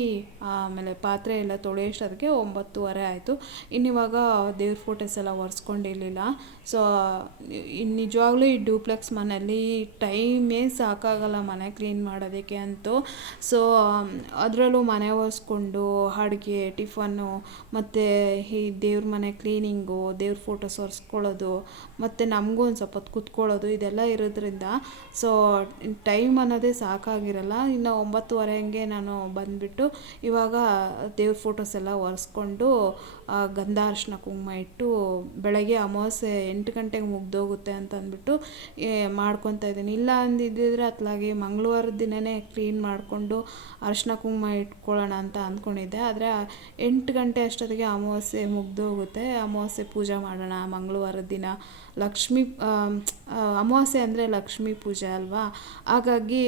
S1: ಆಮೇಲೆ ಪಾತ್ರೆ ಎಲ್ಲ ತೊಳೆಯೋಷ್ಟೊತ್ತಿಗೆ ಒಂಬತ್ತುವರೆ ಆಯಿತು. ಇನ್ನಿವಾಗ ದೇವ್ರ ಫೋಟೋಸ್ ಎಲ್ಲ ಒರೆಸ್ಕೊಂಡಿರಲಿಲ್ಲ. ಸೊ ನಿಜವಾಗ್ಲೂ ಈ ಡೂಪ್ಲೆಕ್ಸ್ ಮನೆಯಲ್ಲಿ ಟೈಮೇ ಸಾಕಾಗಲ್ಲ ಮನೆ ಕ್ಲೀನ್ ಮಾಡೋದಕ್ಕೆ ಅಂತೂ. ಸೊ ಅದರಲ್ಲೂ ಮನೆ ಒರೆಸ್ಕೊಂಡು ಅಡುಗೆ ಟಿಫನ್ನು ಮತ್ತು ಈ ದೇವ್ರ ಮನೆ ಕ್ಲೀನಿಂಗು ದೇವ್ರ ಫೋಟೋಸ್ ಒರೆಸ್ಕೊಳ್ಳೋದು, ಮತ್ತು ನಮಗೂ ಒಂದು ಸ್ವಲ್ಪ ಹೊತ್ತು ಕುತ್ಕೊಳ್ಳೋದು, ಇದೆಲ್ಲ ಇರೋದ್ರಿಂದ. ಸೊ ಟೈಮ್ ಅನ್ನೋದೇ ಸಾಕಾಗಿರಲ್ಲ. ಇನ್ನು ಒಂಬತ್ತುವರೆ ಹಂಗೆ ನಾನು ಬಂದುಬಿಟ್ಟು ಇವಾಗ ದೇವ್ರ ಫೋಟೋಸ್ ಎಲ್ಲ ಒರೆಸ್ಕೊಂಡು ಗಂಧ ಕುಂಕುಮ ಇಟ್ಟು ಬೆಳಗ್ಗೆ ಅಮಾವಾಸ್ಯೆ ಎಂಟು ಗಂಟೆಗೆ ಮುಗ್ದೋಗುತ್ತೆ ಅಂತ ಅಂದ್ಬಿಟ್ಟು ಮಾಡ್ಕೊತಾ ಇದ್ದೀನಿ. ಇಲ್ಲ ಅಂದಿದ್ದಿದ್ರೆ ಅತ್ಲಾಗೆ ಮಂಗಳವಾರದ ದಿನವೇ ಕ್ಲೀನ್ ಮಾಡಿಕೊಂಡು ಅರಿಶಿನ ಕುಂಕುಮ ಇಟ್ಕೊಳ್ಳೋಣ ಅಂತ ಅಂದ್ಕೊಂಡಿದ್ದೆ. ಆದರೆ ಎಂಟು ಗಂಟೆ ಅಷ್ಟೊತ್ತಿಗೆ ಅಮಾವಾಸ್ಯೆ ಮುಗ್ದೋಗುತ್ತೆ. ಅಮಾವಾಸ್ಯೆ ಪೂಜೆ ಮಾಡೋಣ ಮಂಗಳವಾರದ ದಿನ ಲಕ್ಷ್ಮೀ ಅಮಾವಾಸ್ಯೆ ಅಂದರೆ ಲಕ್ಷ್ಮೀ ಪೂಜೆ ಅಲ್ವಾ? ಹಾಗಾಗಿ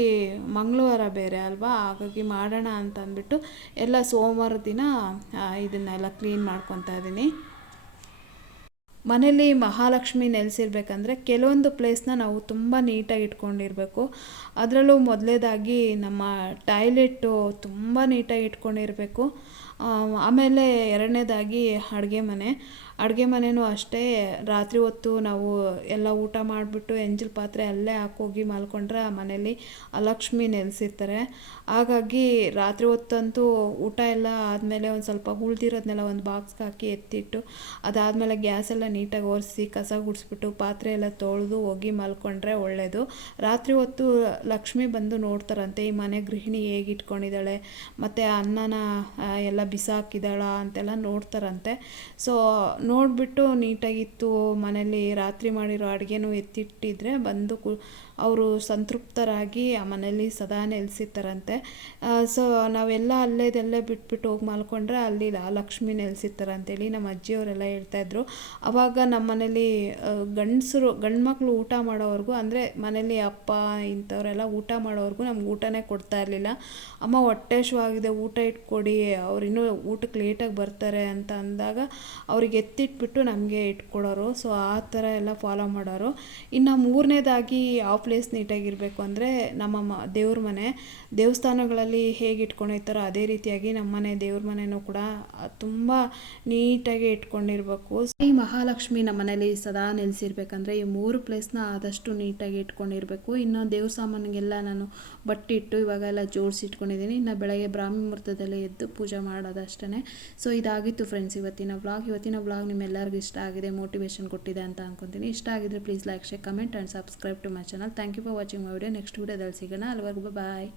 S1: ಮಂಗಳವಾರ ಬೇರೆ ಅಲ್ವಾ? ಹಾಗಾಗಿ ಮಾಡೋಣ ಅಂತ ಅಂದ್ಬಿಟ್ಟು ಎಲ್ಲ ಸೋಮವಾರ ದಿನ ಇದನ್ನೆಲ್ಲ ಕ್ಲೀನ್ ಮಾಡ್ಕೊತಾ ಇದ್ದೀನಿ. ಮನೇಲಿ ಮಹಾಲಕ್ಷ್ಮಿ ನೆಲೆಸಿರ್ಬೇಕಂದ್ರೆ ಕೆಲವೊಂದು ಪ್ಲೇಸ್ನ ನಾವು ತುಂಬ ನೀಟಾಗಿ ಇಟ್ಕೊಂಡಿರಬೇಕು. ಅದರಲ್ಲೂ ಮೊದಲೇದಾಗಿ ನಮ್ಮ ಟಾಯ್ಲೆಟ್ಟು ತುಂಬ ನೀಟಾಗಿ ಇಟ್ಕೊಂಡಿರಬೇಕು. ಆಮೇಲೆ ಎರಡನೇದಾಗಿ ಅಡುಗೆ ಮನೆ. ಅಡುಗೆ ಮನೆಯೂ ಅಷ್ಟೇ. ರಾತ್ರಿ ಹೊತ್ತು ನಾವು ಎಲ್ಲ ಊಟ ಮಾಡಿಬಿಟ್ಟು ಎಂಜಲ್ ಪಾತ್ರೆ ಅಲ್ಲೇ ಹಾಕೋಗಿ ಮಲ್ಕೊಂಡ್ರೆ ಆ ಮನೇಲಿ ಅಲಕ್ಷ್ಮಿ ನೆಲೆಸಿರ್ತಾರೆ ಹಾಗಾಗಿ ರಾತ್ರಿ ಹೊತ್ತಂತೂ ಊಟ ಎಲ್ಲ ಆದಮೇಲೆ ಒಂದು ಸ್ವಲ್ಪ ಉಳ್ದಿರೋದನ್ನೆಲ್ಲ ಒಂದು ಬಾಕ್ಸ್ಗೆ ಹಾಕಿ ಎತ್ತಿಟ್ಟು ಅದಾದಮೇಲೆ ಗ್ಯಾಸ್ ಎಲ್ಲ ನೀಟಾಗಿ ಒರೆಸಿ ಕಸ ಗುಡಿಸ್ಬಿಟ್ಟು ಪಾತ್ರೆ ಎಲ್ಲ ತೊಳೆದು ಹೋಗಿ ಮಲ್ಕೊಂಡ್ರೆ ಒಳ್ಳೆಯದು ರಾತ್ರಿ ಹೊತ್ತು ಲಕ್ಷ್ಮಿ ಬಂದು ನೋಡ್ತಾರಂತೆ, ಈ ಮನೆ ಗೃಹಿಣಿ ಹೇಗೆ ಇಟ್ಕೊಂಡಿದ್ದಾಳೆ ಮತ್ತು ಅನ್ನನ ಎಲ್ಲ ಬಿಸಾಕಿದಾಳ ಅಂತೆಲ್ಲ ನೋಡ್ತಾರಂತೆ. ಸೊ ನೋಡಿಬಿಟ್ಟು ನೀಟಾಗಿತ್ತು ಮನೇಲಿ ರಾತ್ರಿ ಮಾಡಿರೋ ಅಡುಗೆನೂ ಎತ್ತಿಟ್ಟಿದ್ರೆ ಬಂದು ಕು ಅವರು ಸಂತೃಪ್ತರಾಗಿ ಆ ಮನೇಲಿ ಸದಾ ನೆಲೆಸಿರ್ತಾರಂತೆ. ಸೊ ನಾವೆಲ್ಲ ಅಲ್ಲೇದೆಲ್ಲೇ ಬಿಟ್ಬಿಟ್ಟು ಹೋಗಿ ಮಲ್ಕೊಂಡ್ರೆ ಅಲ್ಲಿ ಲಕ್ಷ್ಮಿ ನೆಲೆಸಿರ್ತಾರೆ ಅಂತೇಳಿ ನಮ್ಮ ಅಜ್ಜಿಯವರೆಲ್ಲ ಹೇಳ್ತಾಯಿದ್ರು ಅವಾಗ ನಮ್ಮ ಮನೇಲಿ ಗಂಡಸರು ಗಂಡು ಮಕ್ಕಳು ಊಟ ಮಾಡೋವರೆಗೂ, ಅಂದರೆ ಮನೇಲಿ ಅಪ್ಪ, ಇಂಥವರೆಲ್ಲ ಊಟ ಮಾಡೋವರೆಗೂ ನಮ್ಗೆ ಊಟನೇ ಕೊಡ್ತಾ ಇರಲಿಲ್ಲ. ಅಮ್ಮ ಹೊಟ್ಟೆ ಆಗಿದೆ ಊಟ ಇಟ್ಕೊಡಿ, ಅವ್ರು ಊಟಕ್ಕೆ ಲೇಟಾಗಿ ಬರ್ತಾರೆ ಅಂತ ಅಂದಾಗ ಅವ್ರಿಗೆ ಎತ್ತಿಟ್ಬಿಟ್ಟು ನಮಗೆ ಇಟ್ಕೊಡೋರು. ಸೊ ಆ ಥರ ಎಲ್ಲ ಫಾಲೋ ಮಾಡೋರು. ಇನ್ನು ಮೂರನೇದಾಗಿ ಯಾವ ಪ್ಲೇಸ್ ನೀಟಾಗಿರಬೇಕು ಅಂದರೆ ನಮ್ಮ ಮ, ದೇವ್ರ ಮನೆ. ದೇವಸ್ಥಾನಗಳಲ್ಲಿ ಹೇಗೆ ಇಟ್ಕೊಂಡಿರ್ತಾರೋ ಅದೇ ರೀತಿಯಾಗಿ ನಮ್ಮ ಮನೆ, ದೇವ್ರ ಮನೆಯೂ ಕೂಡ ತುಂಬ ನೀಟಾಗಿ ಇಟ್ಕೊಂಡಿರ್ಬೇಕು. ಈ ಮಹಾಲಕ್ಷ್ಮಿ ನಮ್ಮ ಮನೇಲಿ ಸದಾ ನೆಲೆಸಿರ್ಬೇಕಂದ್ರೆ ಈ ಮೂರು ಪ್ಲೇಸ್ನ ಆದಷ್ಟು ನೀಟಾಗಿ ಇಟ್ಕೊಂಡಿರಬೇಕು. ಇನ್ನು ದೇವ್ರ ಸಾಮಾನಿಗೆಲ್ಲ ನಾನು ಬಟ್ಟೆ ಇಟ್ಟು ಇವಾಗೆಲ್ಲ ಜೋಡಿಸಿ ಇಟ್ಕೊಂಡಿದ್ದೀನಿ. ಇನ್ನು ಬೆಳಗ್ಗೆ ಬ್ರಾಹ್ಮಿ ಮುಹೂರ್ತದಲ್ಲಿ ಎದ್ದು ಪೂಜೆ ಮಾಡೋದಷ್ಟೇ ಸೊ ಇದಾಗಿತ್ತು ಫ್ರೆಂಡ್ಸ್ ಇವತ್ತಿನ ವ್ಲಾಗ್ ಇವತ್ತಿನ ವ್ಲಾಗ್ ನಿಮ್ಮೆಲ್ಲರಿಗೂ ಇಷ್ಟ ಆಗಿದೆ ಮೋಟಿವೇಶನ್ ಕೊಟ್ಟಿದೆ ಅಂತ ಅನ್ಕೊತೀನಿ. ಇಷ್ಟ ಆಗಿದ್ರೆ please like share comment and subscribe to my channel thank you for watching my video next ವಿಡಿಯೋದಲ್ಲಿ ಸಿಗೋಣ ಅಲ್ಲಿವರೆಗೂ ಬಾಯ್